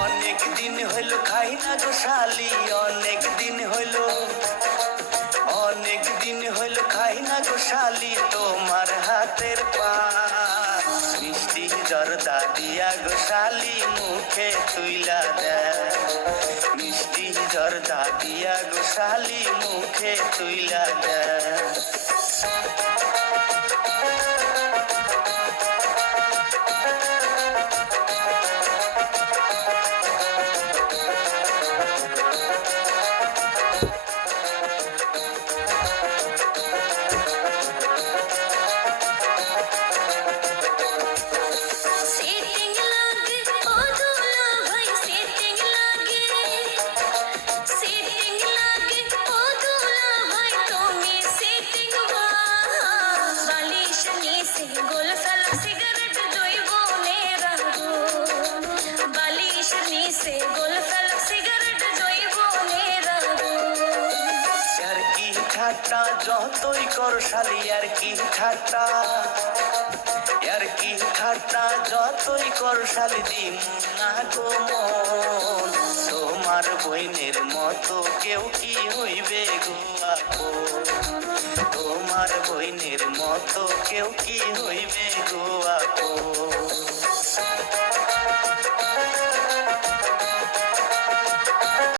অনেক দিন হইল খাই না গো শালি, অনেক দিন হইল, অনেক দিন হইল খাই না গো শালি তোমার হাতের পান। মিষ্টি জর্দা দিয়া গো শালি মুখে তুইলা দেয়, মিষ্টি জর্দা দিয়া গো শালি মুখে তুইলা দেয়। ঠাট্টা যতই কর শালি আর কি ঠাট্টা, আর কি ঠাট্টা যতই কর শালি দিন না গো মন। তোমার বইনের মতো কেউ কি হইবে গো আপন, তোমার বইনের মতো কেউ কি হইবে গো আপন।